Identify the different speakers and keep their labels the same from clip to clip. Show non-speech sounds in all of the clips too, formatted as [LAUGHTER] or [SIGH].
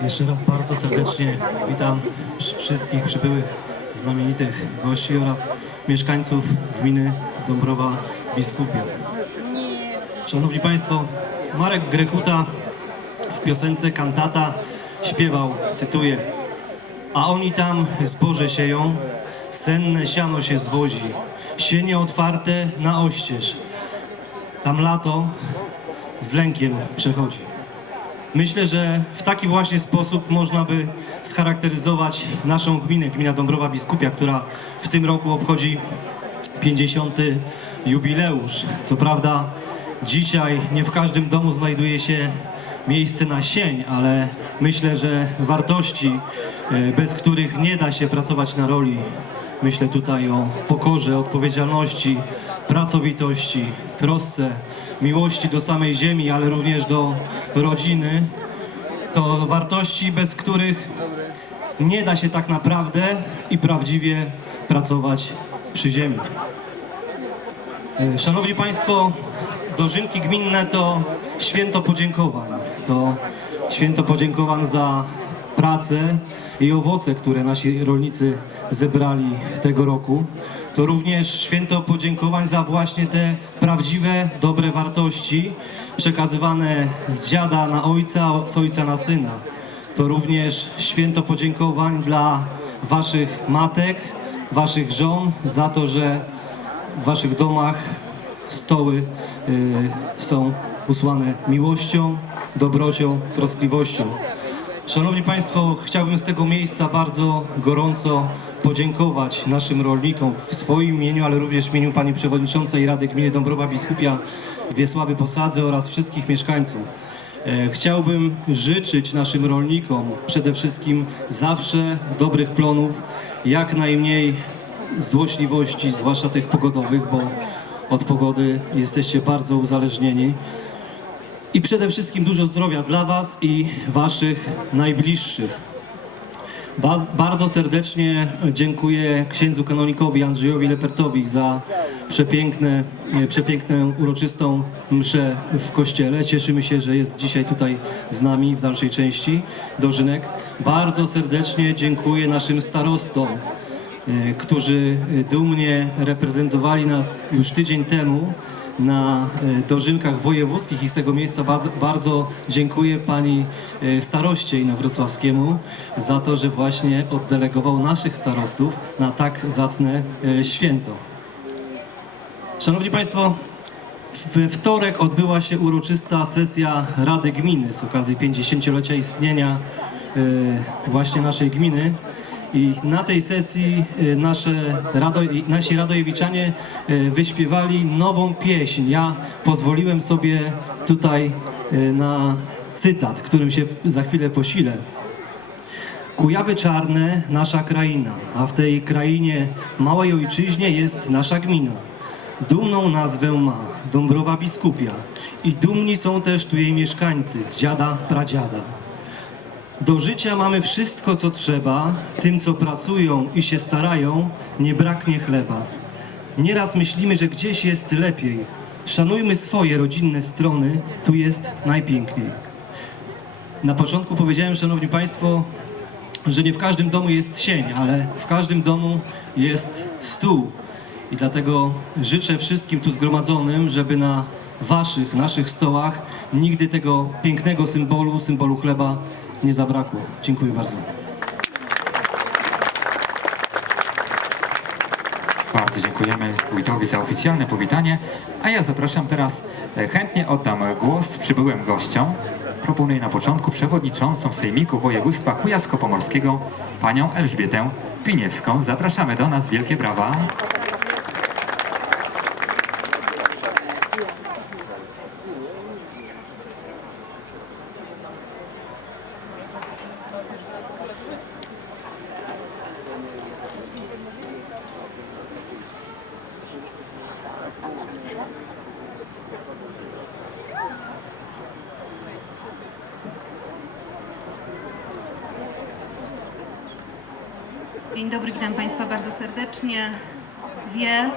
Speaker 1: Jeszcze raz bardzo serdecznie witam wsz- wszystkich przybyłych znamienitych gości oraz mieszkańców gminy Dąbrowa Biskupia. Szanowni Państwo, Marek Grechuta w piosence Kantata śpiewał, cytuję A oni tam zboże sieją, senne siano się zwozi, sienie otwarte na oścież, tam lato z lękiem przechodzi. Myślę, że w taki właśnie sposób można by scharakteryzować naszą gminę, gmina Dąbrowa Biskupia, która w tym roku obchodzi 50. jubileusz. Co prawda dzisiaj nie w każdym domu znajduje się miejsce na sień, ale myślę, że wartości, e, bez których nie da się pracować na roli, myślę tutaj o pokorze, odpowiedzialności, pracowitości, trosce, miłości do samej ziemi, ale również do rodziny, to wartości, bez których nie da się tak naprawdę i prawdziwie pracować przy ziemi. E, Szanowni Państwo, dożynki gminne to święto podziękowań. To święto podziękowań za pracę i owoce, które nasi rolnicy zebrali tego roku. To również święto podziękowań za właśnie te prawdziwe, dobre wartości przekazywane z dziada na ojca, z ojca na syna. To również święto podziękowań dla Waszych matek, Waszych żon za to, że w waszych domach stoły y, są usłane miłością, dobrocią, troskliwością. Szanowni Państwo, chciałbym z tego miejsca bardzo gorąco podziękować naszym rolnikom w swoim imieniu, ale również w imieniu Pani Przewodniczącej Rady Gminy Dąbrowa Biskupia Wiesławy Posadzy oraz wszystkich mieszkańców. E, Chciałbym życzyć naszym rolnikom przede wszystkim zawsze dobrych plonów, jak najmniej złośliwości, zwłaszcza tych pogodowych, bo od pogody jesteście bardzo uzależnieni. I przede wszystkim dużo zdrowia dla Was i Waszych najbliższych. Ba- bardzo serdecznie dziękuję księdzu kanonikowi Andrzejowi Lepertowi za przepiękne, e, przepiękną, uroczystą mszę w kościele. Cieszymy się, że jest dzisiaj tutaj z nami w dalszej części dożynek. Bardzo serdecznie dziękuję naszym starostom, e, którzy dumnie reprezentowali nas już tydzień temu na e, dożynkach wojewódzkich i z tego miejsca bardzo, dziękuję pani e, staroście Inowrocławskiemu za to, że właśnie oddelegował naszych starostów na tak zacne e, święto. Szanowni Państwo, we wtorek odbyła się uroczysta sesja Rady Gminy z okazji 50-lecia istnienia właśnie naszej gminy. I na tej sesji e, nasze rado, nasi radojewiczanie e, wyśpiewali nową pieśń. Ja pozwoliłem sobie tutaj e, na cytat, którym się za chwilę posilę. Kujawy czarne, nasza kraina, a w tej krainie, małej ojczyźnie jest nasza gmina. Dumną nazwę ma Dąbrowa Biskupia i dumni są też tu jej mieszkańcy z dziada, pradziada. Do życia mamy wszystko, co trzeba, tym, co pracują i się starają, nie braknie chleba. Nieraz myślimy, że gdzieś jest lepiej. Szanujmy swoje rodzinne strony, tu jest najpiękniej. Na początku powiedziałem, Szanowni Państwo, że nie w każdym domu jest sień, ale w każdym domu jest stół. I dlatego życzę wszystkim tu zgromadzonym, żeby na waszych, naszych stołach nigdy tego pięknego symbolu, symbolu chleba nie zabrakło. Dziękuję bardzo.
Speaker 2: Bardzo dziękujemy wójtowi za oficjalne powitanie, a ja zapraszam teraz, e, chętnie oddam głos przybyłym gościom. Proponuję na początku przewodniczącą Sejmiku Województwa Kujawsko-Pomorskiego, panią Elżbietę Piniewską. Zapraszamy do nas, wielkie brawa.
Speaker 3: Dzień dobry, witam Państwa bardzo serdecznie. Dwie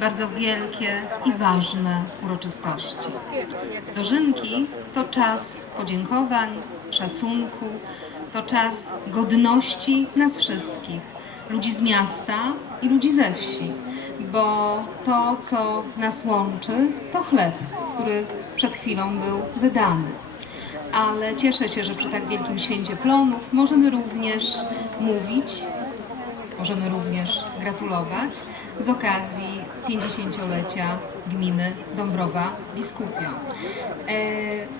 Speaker 3: bardzo wielkie i ważne uroczystości. Dożynki to czas podziękowań, szacunku, to czas godności nas wszystkich, ludzi z miasta i ludzi ze wsi, bo to, co nas łączy, to chleb, który przed chwilą był wydany ale cieszę się, że przy tak wielkim święcie plonów możemy również mówić, możemy również gratulować z okazji 50-lecia gminy Dąbrowa Biskupia. E,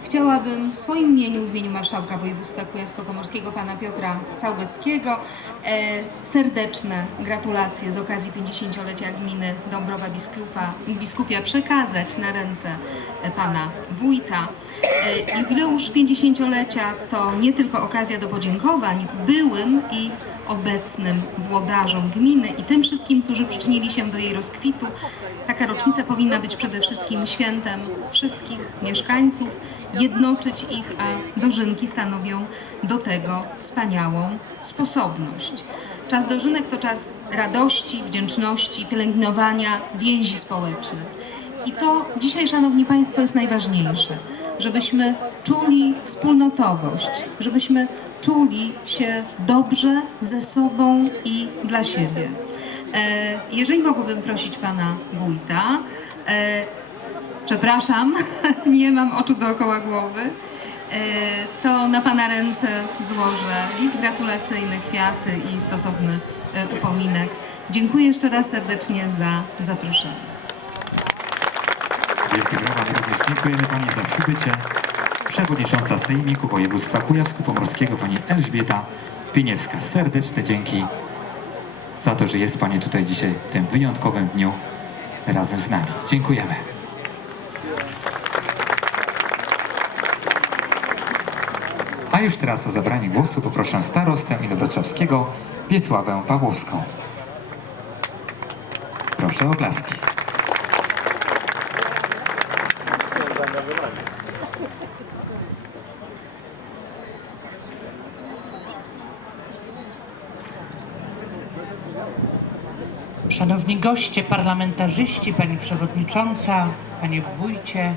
Speaker 3: chciałabym w swoim imieniu, w imieniu marszałka województwa kujawsko-pomorskiego pana Piotra Całbeckiego e, serdeczne gratulacje z okazji 50-lecia gminy Dąbrowa Biskupia, Biskupia przekazać na ręce pana wójta. E, Jubileusz 50-lecia to nie tylko okazja do podziękowań byłym i obecnym włodarzom gminy i tym wszystkim, którzy przyczynili się do jej rozkwitu. Taka rocznica powinna być przede wszystkim świętem wszystkich mieszkańców, jednoczyć ich, a dożynki stanowią do tego wspaniałą sposobność. Czas dożynek to czas radości, wdzięczności, pielęgnowania więzi społecznych. I to dzisiaj, Szanowni Państwo, jest najważniejsze, żebyśmy czuli wspólnotowość, żebyśmy czuli się dobrze ze sobą i dla siebie. E, jeżeli mogłabym prosić Pana Wójta, e, przepraszam, [LAUGHS] nie mam oczu dookoła głowy, e, to na Pana ręce złożę list gratulacyjny, kwiaty i stosowny upominek. Dziękuję jeszcze raz serdecznie za zaproszenie.
Speaker 2: Wielkie brawa, również dziękujemy Pani za przybycie. Przewodnicząca Sejmiku Województwa Kujawsko-Pomorskiego Pani Elżbieta Pieniewska. Serdeczne dzięki za to, że jest Pani tutaj dzisiaj w tym wyjątkowym dniu razem z nami. Dziękujemy. A już teraz o zabranie głosu poproszę starostę Inowrocławskiego Wiesławę Pawłowską. Proszę o oklaski.
Speaker 4: Szanowni goście, parlamentarzyści, pani przewodnicząca, panie wójcie,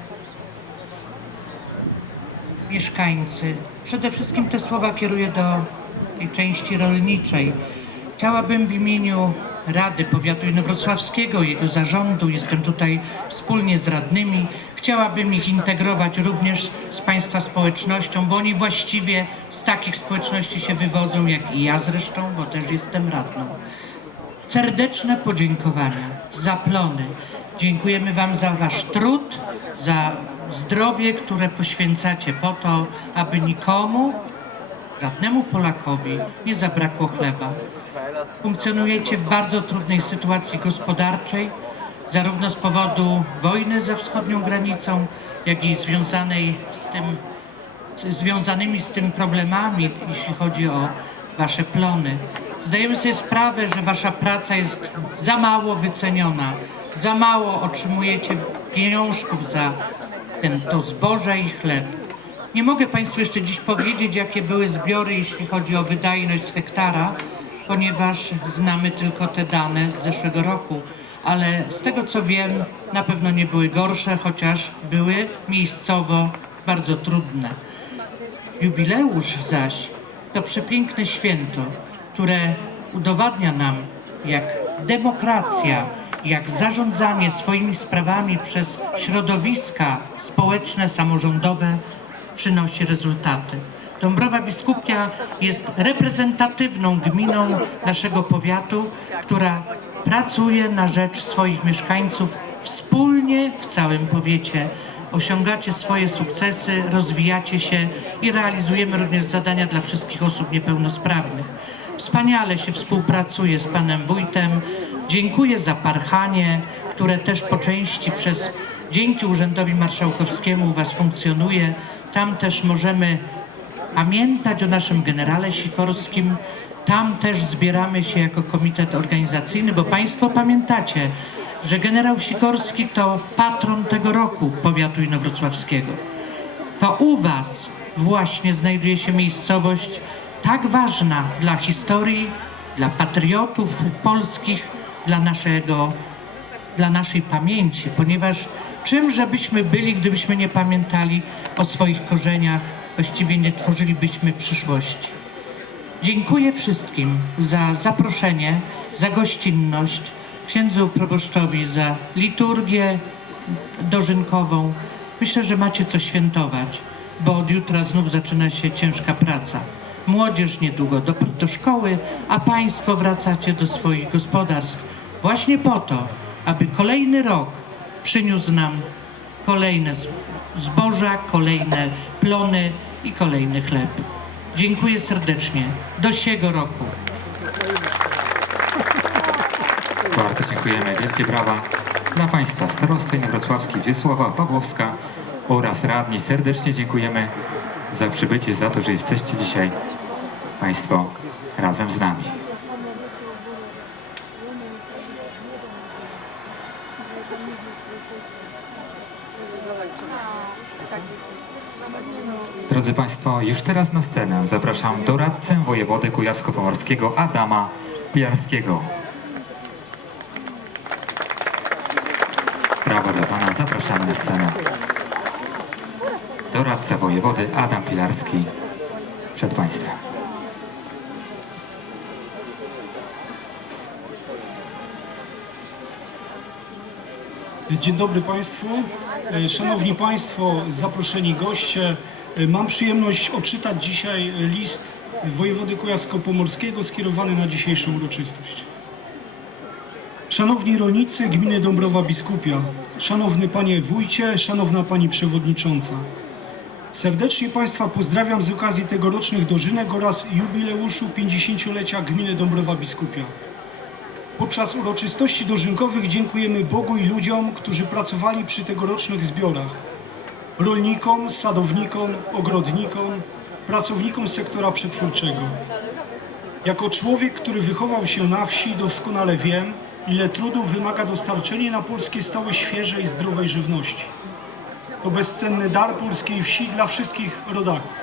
Speaker 4: mieszkańcy. Przede wszystkim te słowa kieruję do tej części rolniczej. Chciałabym w imieniu Rady Powiatu Inowrocławskiego, jego zarządu, jestem tutaj wspólnie z radnymi, chciałabym ich integrować również z Państwa społecznością, bo oni właściwie z takich społeczności się wywodzą, jak i ja zresztą, bo też jestem radną. Serdeczne podziękowania za plony. Dziękujemy Wam za Wasz trud, za zdrowie, które poświęcacie po to, aby nikomu, żadnemu Polakowi nie zabrakło chleba. Funkcjonujecie w bardzo trudnej sytuacji gospodarczej, zarówno z powodu wojny ze wschodnią granicą, jak i związanej z tym z- związanymi z tym problemami, jeśli chodzi o Wasze plony. Zdajemy sobie sprawę, że Wasza praca jest za mało wyceniona, za mało otrzymujecie pieniążków za ten, to zboże i chleb. Nie mogę Państwu jeszcze dziś powiedzieć, jakie były zbiory, jeśli chodzi o wydajność z hektara, ponieważ znamy tylko te dane z zeszłego roku. Ale z tego co wiem, na pewno nie były gorsze, chociaż były miejscowo bardzo trudne. Jubileusz zaś to przepiękne święto, które udowadnia nam, jak demokracja, jak zarządzanie swoimi sprawami przez środowiska społeczne, samorządowe przynosi rezultaty. Dąbrowa Biskupia jest reprezentatywną gminą naszego powiatu, która pracuje na rzecz swoich mieszkańców wspólnie w całym powiecie osiągacie swoje sukcesy, rozwijacie się i realizujemy również zadania dla wszystkich osób niepełnosprawnych. Wspaniale się współpracuje z panem wójtem. Dziękuję za parchanie, które też po części przez dzięki Urzędowi Marszałkowskiemu u was funkcjonuje. Tam też możemy pamiętać o naszym generale Sikorskim. Tam też zbieramy się jako komitet organizacyjny, bo Państwo pamiętacie, że generał Sikorski to patron tego roku powiatu inowrocławskiego. To u Was właśnie znajduje się miejscowość tak ważna dla historii, dla patriotów polskich, dla naszego dla naszej pamięci, ponieważ czym żebyśmy byli, gdybyśmy nie pamiętali o swoich korzeniach właściwie nie tworzylibyśmy przyszłości. Dziękuję wszystkim za zaproszenie, za gościnność, księdzu proboszczowi za liturgię dożynkową. Myślę, że macie co świętować, bo od jutra znów zaczyna się ciężka praca. Młodzież niedługo do, do szkoły, a Państwo wracacie do swoich gospodarstw właśnie po to, aby kolejny rok przyniósł nam kolejne zboża, kolejne plony i kolejny chleb. Dziękuję serdecznie. Do siego roku.
Speaker 2: Bardzo dziękujemy. Wielkie brawa dla Państwa starosty Inowrocławskiej Wiesława Pawłowska oraz radni. Serdecznie dziękujemy za przybycie, za to, że jesteście dzisiaj Państwo razem z nami. Drodzy Państwo, już teraz na scenę zapraszam doradcę wojewody kujawsko-pomorskiego Adama Pilarskiego. Brawa dla Pana, zapraszamy na scenę. Doradca wojewody Adam Pilarski przed Państwem.
Speaker 5: Dzień dobry Państwu. E, Szanowni Państwo, zaproszeni goście. e, Mam przyjemność odczytać dzisiaj list wojewody kujawsko-pomorskiego skierowany na dzisiejszą uroczystość. Szanowni rolnicy gminy Dąbrowa Biskupia, szanowny panie wójcie, szanowna pani przewodnicząca. Serdecznie Państwa pozdrawiam z okazji tegorocznych dożynek oraz jubileuszu 50-lecia gminy Dąbrowa Biskupia. Podczas uroczystości dożynkowych dziękujemy Bogu i ludziom, którzy pracowali przy tegorocznych zbiorach. Rolnikom, sadownikom, ogrodnikom, pracownikom sektora przetwórczego. Jako człowiek, który wychował się na wsi, doskonale wiem, ile trudu wymaga dostarczenie na polskie stoły świeżej, zdrowej żywności. To bezcenny dar polskiej wsi dla wszystkich rodaków.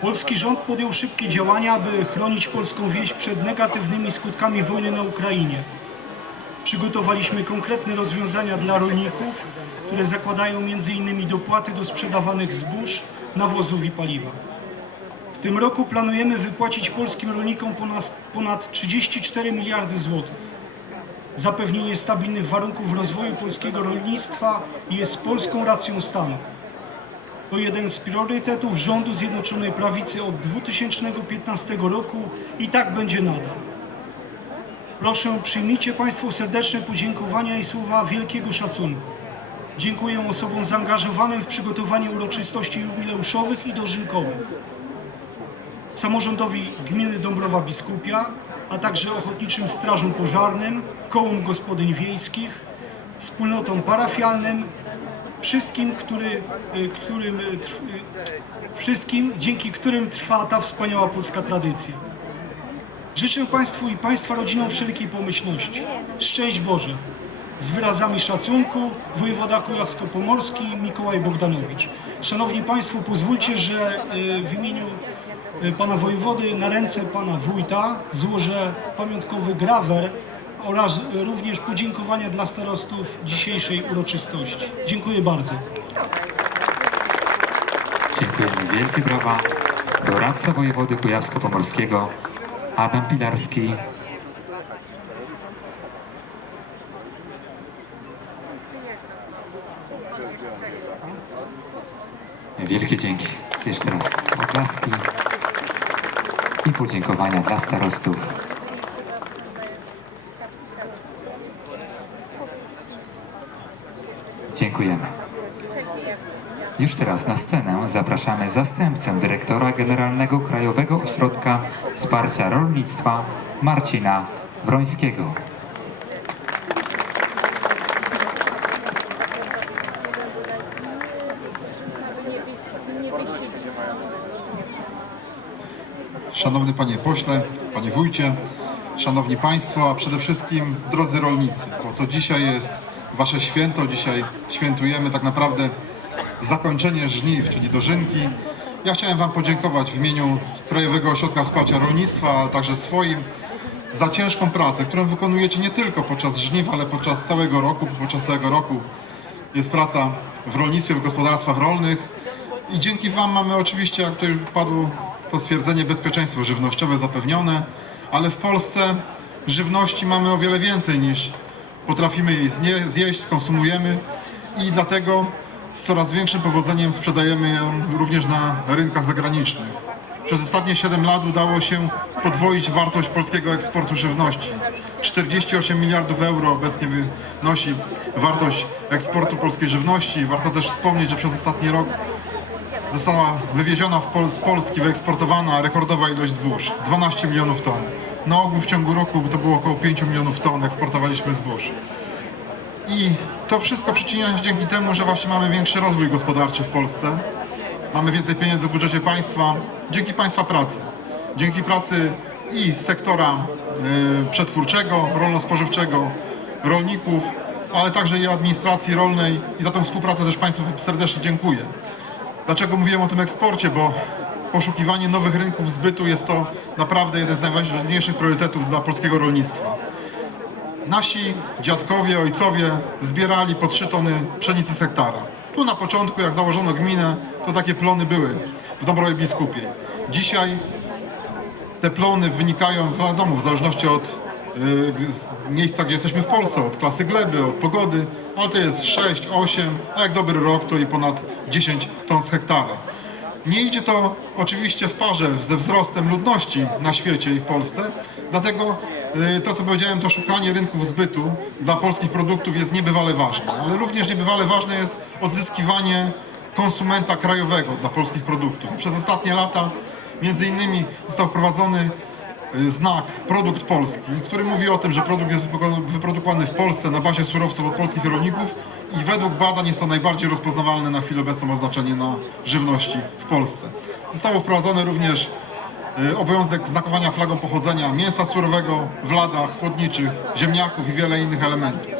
Speaker 5: Polski rząd podjął szybkie działania, aby chronić polską wieś przed negatywnymi skutkami wojny na Ukrainie. Przygotowaliśmy konkretne rozwiązania dla rolników, które zakładają m.in. dopłaty do sprzedawanych zbóż, nawozów i paliwa. W tym roku planujemy wypłacić polskim rolnikom ponad, ponad 34 miliardy złotych. Zapewnienie stabilnych warunków rozwoju polskiego rolnictwa jest polską racją stanu. To jeden z priorytetów rządu Zjednoczonej Prawicy od 2015 roku i tak będzie nadal. Proszę, przyjmijcie Państwo serdeczne podziękowania i słowa wielkiego szacunku. Dziękuję osobom zaangażowanym w przygotowanie uroczystości jubileuszowych i dożynkowych. Samorządowi gminy Dąbrowa Biskupia, a także ochotniczym strażom pożarnym, kołom gospodyń wiejskich, wspólnotom parafialnym, wszystkim, który, y, którym, y, y, wszystkim, dzięki którym trwa ta wspaniała polska tradycja. Życzę Państwu i Państwa rodzinom wszelkiej pomyślności. Szczęść Boże! Z wyrazami szacunku wojewoda kujawsko-pomorski Mikołaj Bogdanowicz. Szanowni Państwo, pozwólcie, że w imieniu Pana Wojewody na ręce Pana Wójta złożę pamiątkowy grawer oraz y, również podziękowania dla starostów dzisiejszej uroczystości. Dziękuję bardzo.
Speaker 2: Dziękujemy. Wielkie brawa. Doradca wojewody kujawsko-pomorskiego Adam Pilarski. Wielkie dzięki. Jeszcze raz oklaski i podziękowania dla starostów. Dziękujemy. Już teraz na scenę zapraszamy zastępcę dyrektora generalnego Krajowego Ośrodka Wsparcia Rolnictwa Marcina Wrońskiego.
Speaker 6: Szanowny Panie Pośle, Panie Wójcie, Szanowni Państwo, a przede wszystkim drodzy rolnicy, bo to dzisiaj jest Wasze święto, dzisiaj świętujemy tak naprawdę zakończenie żniw, czyli dożynki. Ja chciałem Wam podziękować w imieniu Krajowego Ośrodka Wsparcia Rolnictwa, ale także swoim za ciężką pracę, którą wykonujecie nie tylko podczas żniw, ale podczas całego roku, bo podczas całego roku jest praca w rolnictwie, w gospodarstwach rolnych I dzięki Wam mamy oczywiście, jak to już padło, to stwierdzenie bezpieczeństwo żywnościowe zapewnione, ale w Polsce żywności mamy o wiele więcej niż potrafimy jej zjeść, skonsumujemy i dlatego z coraz większym powodzeniem sprzedajemy ją również na rynkach zagranicznych. Przez ostatnie 7 lat udało się podwoić wartość polskiego eksportu żywności. 48 miliardów euro obecnie wynosi wartość eksportu polskiej żywności. Warto też wspomnieć, że przez ostatni rok została wywieziona Pol z Polski, wyeksportowana rekordowa ilość zbóż 12 milionów ton. Na ogół w ciągu roku to było około 5 milionów ton eksportowaliśmy zbóż. I to wszystko przyczynia się dzięki temu, że właśnie mamy większy rozwój gospodarczy w Polsce. Mamy więcej pieniędzy w budżecie państwa dzięki państwa pracy. Dzięki pracy i sektora y, przetwórczego, rolno-spożywczego, rolników, ale także i administracji rolnej i za tą współpracę też Państwu serdecznie dziękuję. Dlaczego mówiłem o tym eksporcie? Bo poszukiwanie nowych rynków zbytu jest to naprawdę jeden z najważniejszych priorytetów dla polskiego rolnictwa. Nasi dziadkowie, ojcowie zbierali po 3 tony pszenicy z hektara. Tu na początku, jak założono gminę, to takie plony były w Dąbrowie Biskupiej. Dzisiaj te plony wynikają, wiadomo, w zależności od z miejsca, gdzie jesteśmy w Polsce, od klasy gleby, od pogody, ale to jest 6, 8, a jak dobry rok to i ponad 10 ton z hektara. Nie idzie to oczywiście w parze ze wzrostem ludności na świecie i w Polsce, dlatego y, to, co powiedziałem, to szukanie rynków zbytu dla polskich produktów jest niebywale ważne, ale również niebywale ważne jest odzyskiwanie konsumenta krajowego dla polskich produktów. Przez ostatnie lata między innymi został wprowadzony y, znak produkt polski, który mówi o tym, że produkt jest wypro- wyprodukowany w Polsce na bazie surowców od polskich rolników i według badań jest to najbardziej rozpoznawalne na chwilę obecną oznaczenie na żywności w Polsce. Zostało wprowadzone również y, obowiązek znakowania flagą pochodzenia mięsa surowego w ladach chłodniczych, ziemniaków i wiele innych elementów.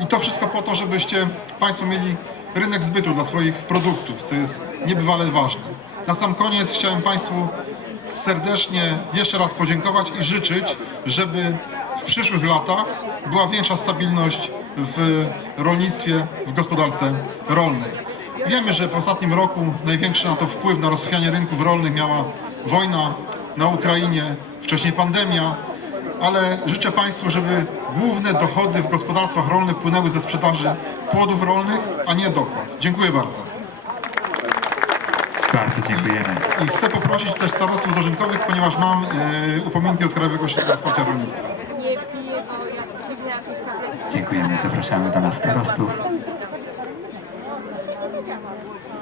Speaker 6: I to wszystko po to, żebyście Państwo mieli rynek zbytu dla swoich produktów, co jest niebywale ważne. Na sam koniec chciałem Państwu serdecznie jeszcze raz podziękować i życzyć, żeby w przyszłych latach była większa stabilność w rolnictwie, w gospodarce rolnej. Wiemy, że w ostatnim roku największy na to wpływ na rozchwianie rynków rolnych miała wojna na Ukrainie, wcześniej pandemia, ale życzę Państwu, żeby główne dochody w gospodarstwach rolnych płynęły ze sprzedaży płodów rolnych, a nie dopłat. Dziękuję bardzo.
Speaker 2: Bardzo dziękujemy.
Speaker 6: I chcę poprosić też starostów dożynkowych, ponieważ mam e, upominki od Krajowego Ośrodka Wsparcia Rolnictwa.
Speaker 2: Dziękujemy. Zapraszamy do nas starostów.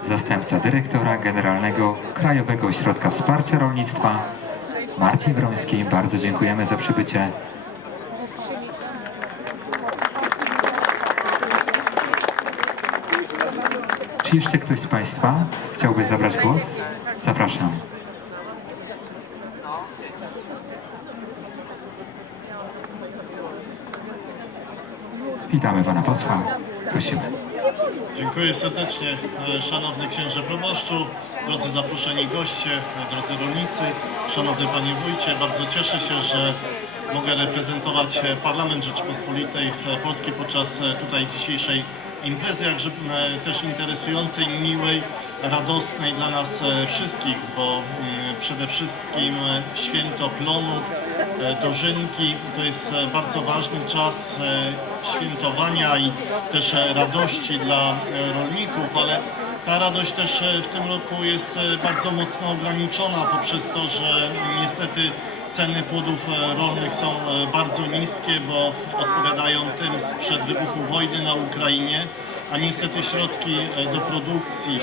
Speaker 2: Zastępca dyrektora Generalnego Krajowego Ośrodka Wsparcia Rolnictwa Marcin Wroński. Bardzo dziękujemy za przybycie. Czy jeszcze ktoś z Państwa chciałby zabrać głos? Zapraszam. Witamy Pana Posła. Prosimy.
Speaker 7: Dziękuję serdecznie, e, szanowny księże proboszczu, drodzy zaproszeni goście, e, drodzy rolnicy, szanowny panie wójcie. Bardzo cieszę się, że mogę reprezentować e, Parlament Rzeczypospolitej Polskiej podczas tutaj dzisiejszej imprezy, jakże e, też interesującej, miłej, radosnej dla nas e, wszystkich, bo mm, przede wszystkim e, święto plonów, dożynki. To jest bardzo ważny czas świętowania i też radości dla rolników, ale ta radość też w tym roku jest bardzo mocno ograniczona poprzez to, że niestety ceny płodów e, rolnych są e, bardzo niskie, bo odpowiadają tym sprzed wybuchu wojny na Ukrainie, a niestety środki e, do produkcji,